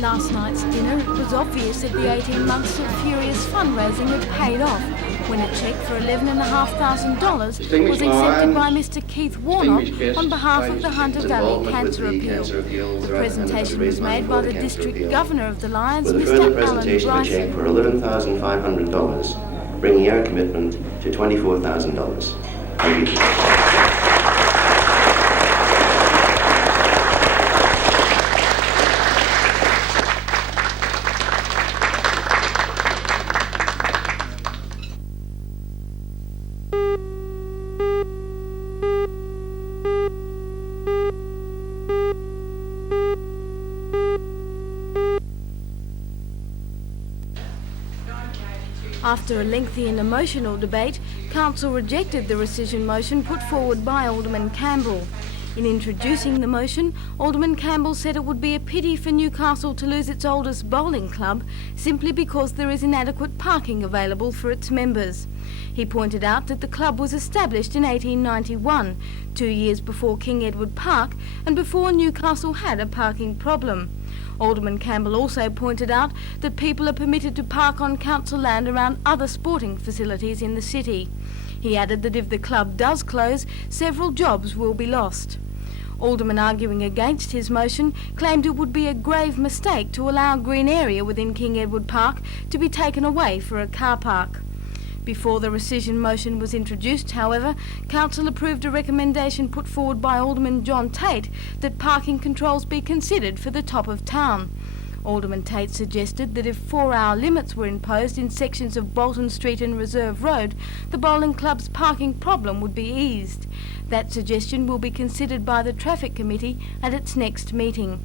Last night's dinner, it was obvious that the 18 months of furious fundraising had paid off when a cheque for $11,500 was accepted by Mr Keith Warnock on behalf of the Hunter Valley Cancer Appeal. The presentation was made by the District Governor of the Lions, Mr Alan presentation a Bryson. cheque for $11,500, bringing our commitment to $24,000. Thank you. After a lengthy and emotional debate, Council rejected the rescission motion put forward by Alderman Campbell. In introducing the motion, Alderman Campbell said it would be a pity for Newcastle to lose its oldest bowling club simply because there is inadequate parking available for its members. He pointed out that the club was established in 1891, 2 years before King Edward Park and before Newcastle had a parking problem. Alderman Campbell also pointed out that people are permitted to park on council land around other sporting facilities in the city. He added that if the club does close, several jobs will be lost. Alderman, arguing against his motion, claimed it would be a grave mistake to allow a green area within King Edward Park to be taken away for a car park. Before the rescission motion was introduced, however, Council approved a recommendation put forward by Alderman John Tate that parking controls be considered for the top of town. Alderman Tate suggested that if 4-hour limits were imposed in sections of Bolton Street and Reserve Road, the bowling club's parking problem would be eased. That suggestion will be considered by the Traffic Committee at its next meeting.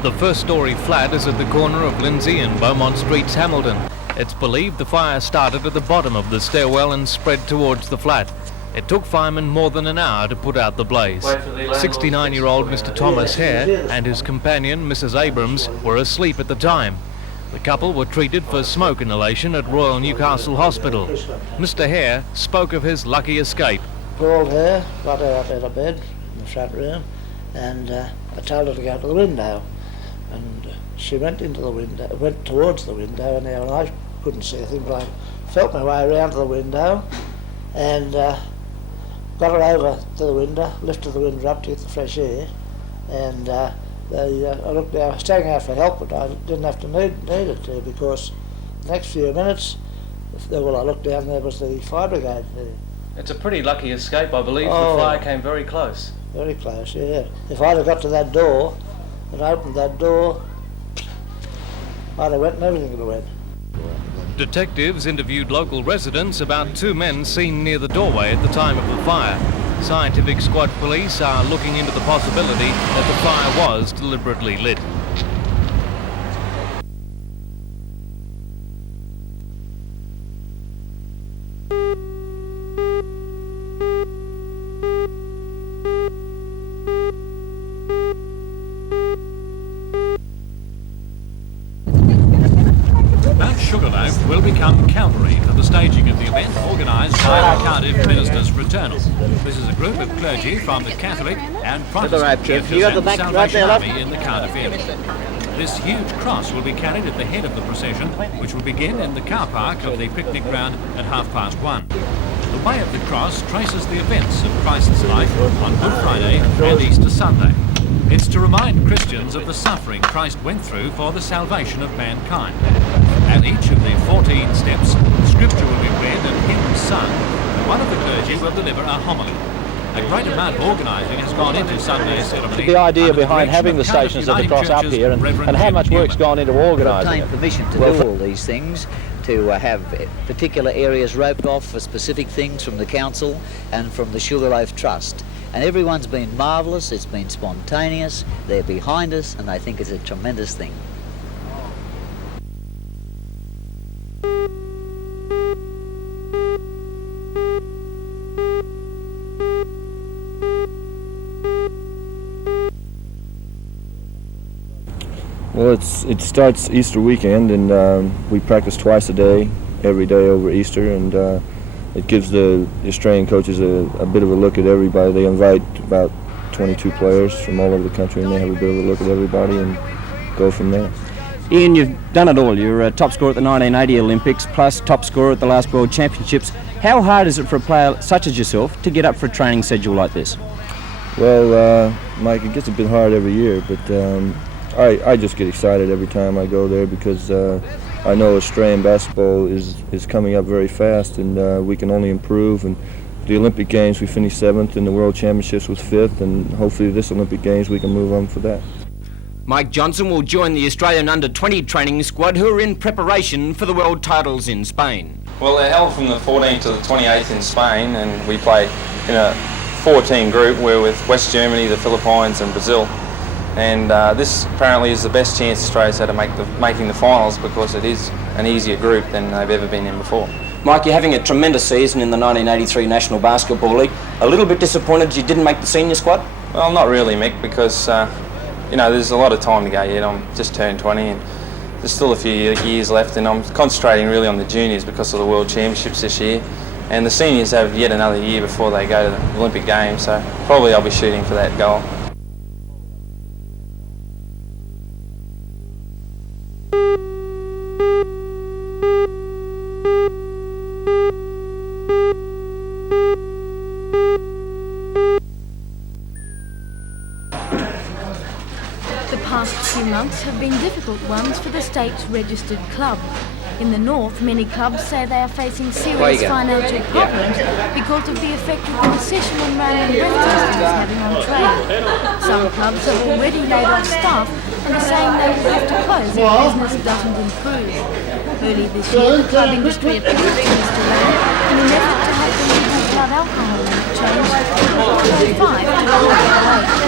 The first-storey flat is at the corner of Lindsay and Beaumont Streets, Hamilton. It's believed the fire started at the bottom of the stairwell and spread towards the flat. It took firemen more than an hour to put out the blaze. 69-year-old Mr Thomas Hare and his companion, Mrs Abrams, were asleep at the time. The couple were treated for smoke inhalation at Royal Newcastle Hospital. Mr Hare spoke of his lucky escape. Poor old Hare got out of bed in the front room, and I told her to go to the window. And she went towards the window, and I couldn't see a thing, but I felt my way around to the window and got her over to the window, lifted the window up to get the fresh air, and I looked down, I was taking out for help, but I didn't have to need it to, because the next few minutes, I looked down, there was the fire brigade there. It's a pretty lucky escape, I believe. Oh, the fire came very close. Very close, yeah. If I'd have got to that door and opened that door, I'd have went and everything would have went. Detectives interviewed local residents about two men seen near the doorway at the time of the fire. Scientific squad police are looking into the possibility that the fire was deliberately lit. Sugarloaf will become cavalry for the staging of the event organised by the Cardiff Ministers Fraternal. This is a group of clergy from the Catholic and Protestant churches and the Salvation Army in the Cardiff area. This huge cross will be carried at the head of the procession, which will begin in the car park of the picnic ground at 1:30. The way of the cross traces the events of Christ's life on Good Friday and Easter Sunday. It's to remind Christians of the suffering Christ went through for the salvation of mankind. At each of the 14 steps, scripture will be read and hymns sung, and one of the clergy will deliver a homily. A great amount of organising has gone into Sunday's ceremony. The idea behind having the Stations of the Cross up here and how much work's gone into organising it. Obtained permission to do all these things, to have particular areas roped off for specific things from the Council and from the Sugarloaf Trust. And everyone's been marvellous, it's been spontaneous, they're behind us and they think it's a tremendous thing. Well, it starts Easter weekend, and we practice twice a day, every day over Easter, and it gives the Australian coaches a bit of a look at everybody. They invite about 22 players from all over the country, and they have a bit of a look at everybody and go from there. Ian, you've done it all. You're a top scorer at the 1980 Olympics, plus top scorer at the last World Championships. How hard is it for a player such as yourself to get up for a training schedule like this? Well, Mike, it gets a bit hard every year, but I just get excited every time I go there because I know Australian basketball is coming up very fast, and we can only improve. And the Olympic Games, we finished 7th, and the World Championships was 5th, and hopefully this Olympic Games we can move on for that. Mike Johnson will join the Australian under-20 training squad who are in preparation for the world titles in Spain. Well, they're held from the 14th to the 28th in Spain, and we play in a 4-team group. We're with West Germany, the Philippines and Brazil. And this apparently is the best chance Australia's had of making the finals because it is an easier group than they've ever been in before. Mike, you're having a tremendous season in the 1983 National Basketball League. A little bit disappointed you didn't make the senior squad? Well, not really, Mick, because you know, there's a lot of time to go yet. I'm just turned 20 and there's still a few years left, and I'm concentrating really on the juniors because of the World Championships this year. And the seniors have yet another year before they go to the Olympic Games, so probably I'll be shooting for that goal. The past few months have been difficult ones for the state's registered club. In the north, many clubs say they are facing serious financial problems because of the effect of the recession and random breath testing is having on trade. Some clubs have already laid off staff and are saying they will have to close if business doesn't improve. Early this year, the club industry appealed to Mr. Lamb in an effort to have the legal blood alcohol limit changed from 5 to 48.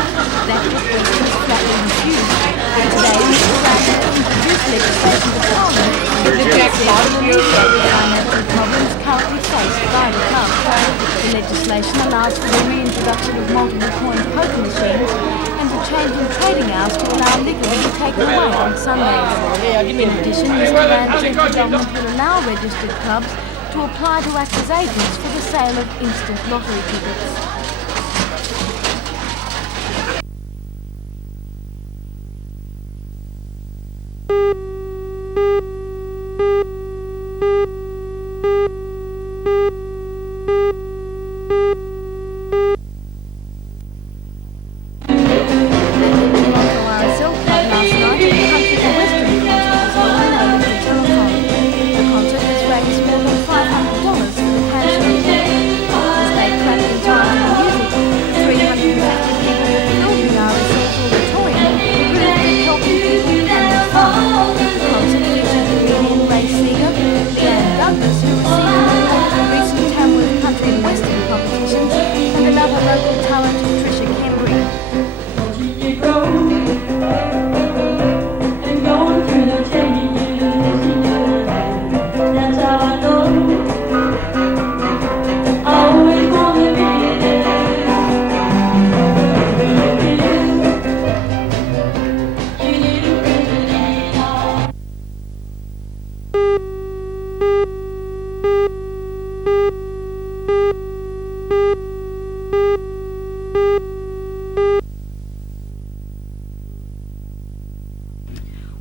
That request was flatly refused. Today, Mr. Lamb has introduced legislation to Parliament that says to alleviate the financial problems currently faced by the club. The legislation allows for the reintroduction of multiple coin poker machines and a change in trading hours to allow liquor to be taken away on Sundays. In addition, Mr. Lamb said the government will allow registered clubs to apply to act as agents for the sale of instant lottery tickets.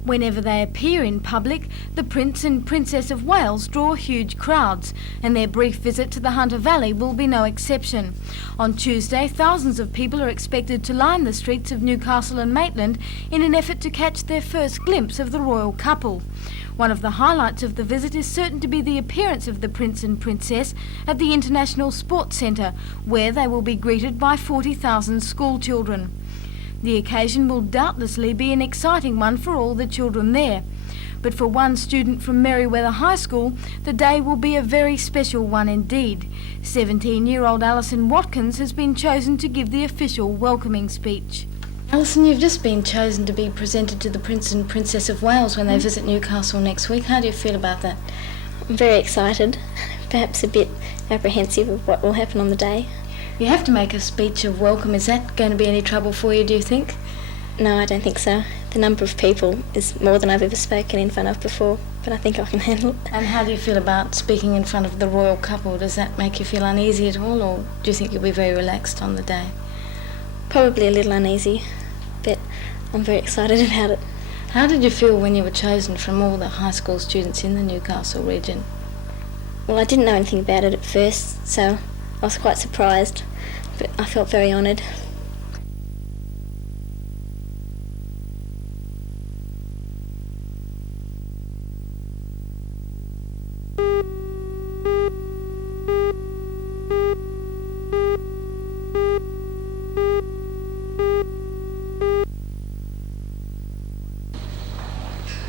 Whenever they appear in public, the Prince and Princess of Wales draw huge crowds, and their brief visit to the Hunter Valley will be no exception. On Tuesday, thousands of people are expected to line the streets of Newcastle and Maitland in an effort to catch their first glimpse of the royal couple. One of the highlights of the visit is certain to be the appearance of the Prince and Princess at the International Sports Centre, where they will be greeted by 40,000 school children. The occasion will doubtlessly be an exciting one for all the children there. But for one student from Merriweather High School, the day will be a very special one indeed. 17-year-old Alison Watkins has been chosen to give the official welcoming speech. Alison, you've just been chosen to be presented to the Prince and Princess of Wales when they visit Newcastle next week. How do you feel about that? I'm very excited, perhaps a bit apprehensive of what will happen on the day. You have to make a speech of welcome. Is that going to be any trouble for you, do you think? No, I don't think so. The number of people is more than I've ever spoken in front of before, but I think I can handle it. And how do you feel about speaking in front of the royal couple? Does that make you feel uneasy at all, or do you think you'll be very relaxed on the day? Probably a little uneasy, but I'm very excited about it. How did you feel when you were chosen from all the high school students in the Newcastle region? Well, I didn't know anything about it at first, so I was quite surprised, but I felt very honoured.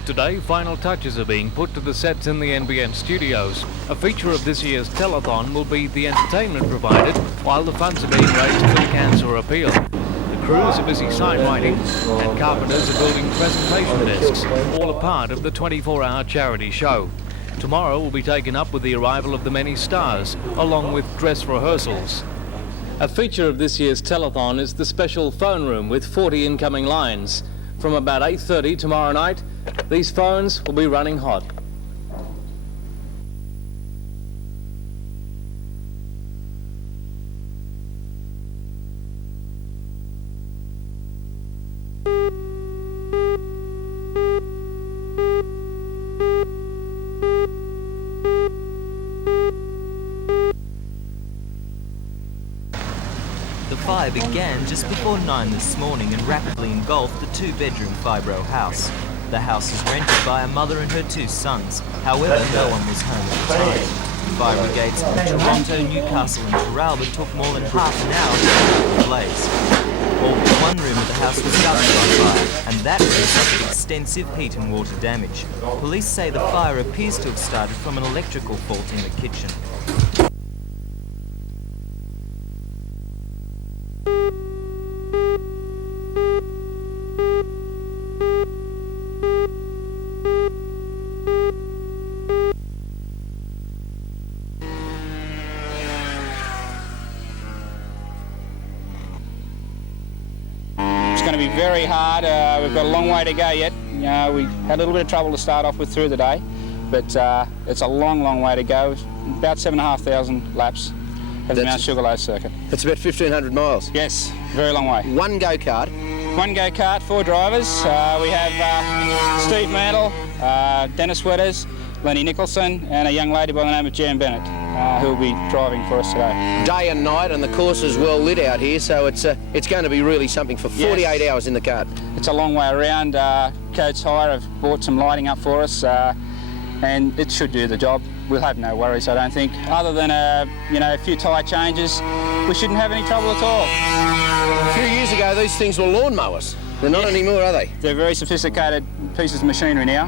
Today, final touches are being put to the sets in the NBN studios. A feature of this year's telethon will be the entertainment provided while the funds are being raised for the cancer appeal. The crews are busy signwriting and carpenters are building presentation desks, all a part of the 24-hour charity show. Tomorrow will be taken up with the arrival of the many stars, along with dress rehearsals. A feature of this year's telethon is the special phone room with 40 incoming lines. From about 8:30 tomorrow night, these phones will be running hot. The fire began just before 9 this morning and rapidly engulfed the two-bedroom fibro house. The house is rented by a mother and her 2 sons. However, no one was home at the time. Fire brigades from Toronto, Newcastle and Traralba took more than half an hour to put the blaze. All but one room of the house was gutted by fire, and that room suffered extensive heat and water damage. Police say the fire appears to have started from an electrical fault in the kitchen. It's going to be very hard. We've got a long way to go yet. We had a little bit of trouble to start off with through the day, but it's a long, long way to go. About 7,500 laps of the Mount Sugarloaf circuit. It's about 1,500 miles. Yes, very long way. One go-kart. One go-kart, 4 drivers. We have Steve Mantle, Dennis Wetters, Lenny Nicholson, and a young lady by the name of Jan Bennett, who will be driving for us today. Day and night, and the course is well lit out here, so it's going to be really something for 48 hours in the kart. It's a long way around. Coates Hire have brought some lighting up for us, and it should do the job. We'll have no worries, I don't think. Other than a few tyre changes, we shouldn't have any trouble at all. A few years ago, these things were lawnmowers. They're not anymore, are they? They're very sophisticated pieces of machinery now.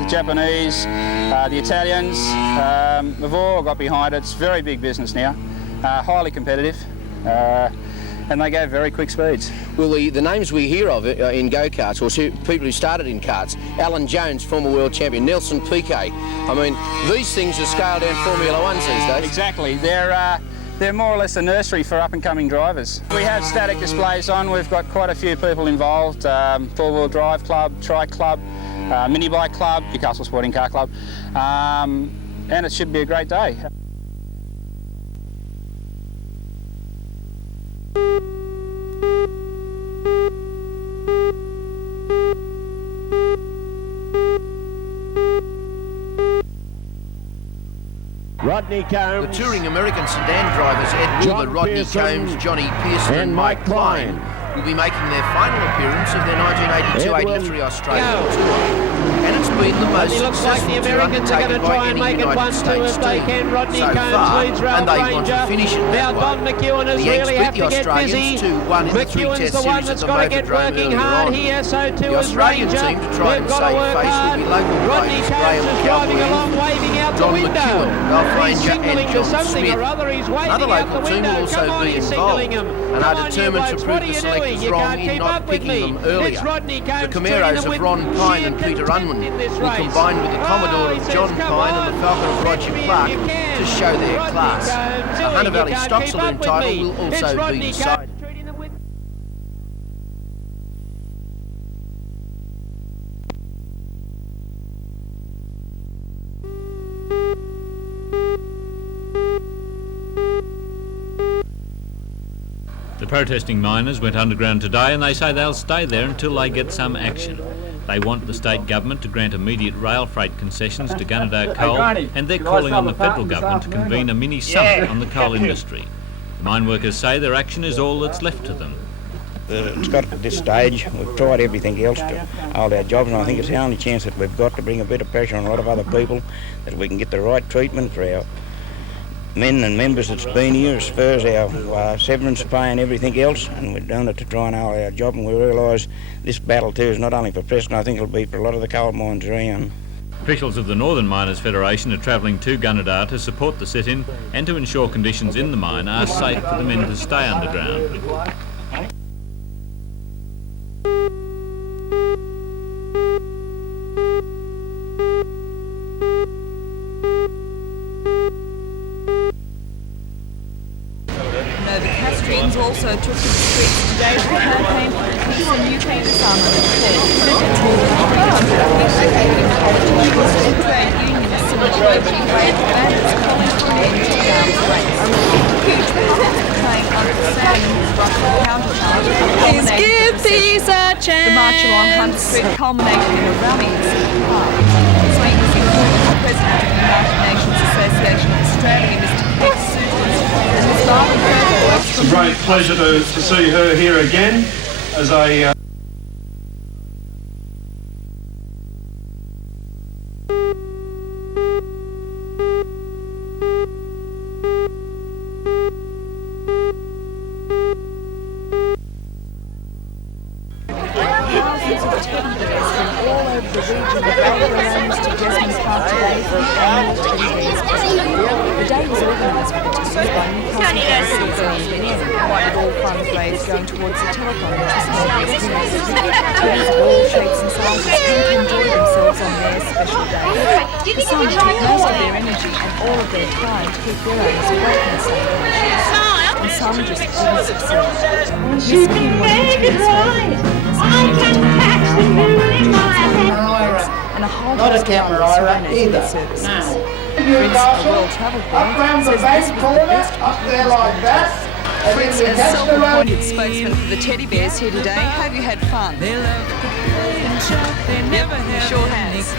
The Japanese, the Italians, have all got behind it. It's very big business now, highly competitive, and they go very quick speeds. Well, the names we hear of in go-karts, or people who started in karts, Alan Jones, former world champion, Nelson Piquet. I mean, these things are scaled-down Formula Ones these days. Exactly. They're more or less a nursery for up-and-coming drivers. We have static displays on. We've got quite a few people involved. Four-wheel drive club, trike club, mini bike club, Newcastle Sporting Car Club, and it should be a great day. Rodney Combs. The touring American sedan drivers Ed Wilber, Rodney Combs, Johnny Pearson and Mike Klein will be making their final appearance of their 1982-83 Australian tour. And it's been the most successful tour undertaken by any United States team so far, and they want to finish it that way. The Yanks beat the Australians 2-1 in the 3 Test series at the Motordrome earlier on. The Australian team, to try and save face, will be local players Graham Cowboy, John McEwen, Ralph Ranger and John Smith. Another local team will also be involved and are determined to prove the selectors wrong in not picking them earlier. The Camaros of Ron Pine and Peter Unwin will combine with the Commodore of John Pine and the Falcon of Roger Clark to show their class. The Hunter Valley Stock Saloon title will also be decided. protesting miners went underground today, and they say they'll stay there until they get some action. They want the state government to grant immediate rail freight concessions to Gunnedah Coal, and they're calling on the federal government to convene a mini summit on the coal industry. The mine workers say their action is all that's left to them. It's got to this stage, we've tried everything else to hold our jobs, and I think it's the only chance that we've got to bring a bit of pressure on a lot of other people, that we can get the right treatment for our men and members that's been here, as far as our severance pay and everything else, and we've done it to try and hold our job, and we realise this battle too is not only for Preston, I think it'll be for a lot of the coal mines around. Officials of the Northern Miners Federation are travelling to Gunnedah to support the sit-in and to ensure conditions in the mine are safe for the men to stay underground. The Castrians also took to the streets today to campaign for the peace and nuclear disarmament trade unionists in the working wage bandits calling for an end to the arms race. Huge protests portraying Uncle Sam and his Russian counterpart Please give peace a chance. The march along Hunt Street culminated in a rally in Sydney Park. Speakers included the President of the United Nations Association of Australia, Mr. Pete Sutton, and Ms. Barbara Kerr. It's a great pleasure to see her here again as a Thousands of teddy bears from all over the region have gathered around Mr. Desmond Park today for the annual Teddy Bears Festival. The day was organised with petitions by Newcastle with all funds raised going towards the telethon which was held yesterday. Teddies of all shapes and sizes came to enjoy themselves on their special day. The some took most of their energy and all of their time to keep their owners awake in celebrations, and some just didn't succeed. Miss King wanted Teddy's favourite. And a whole lot of camera either. Services. Fritz, a well-travelled boy, says this was the best up there like that. Fritz, as self-appointed spokesman for the teddy bears here today, have you had fun? They love to play and shout, they never have sure has.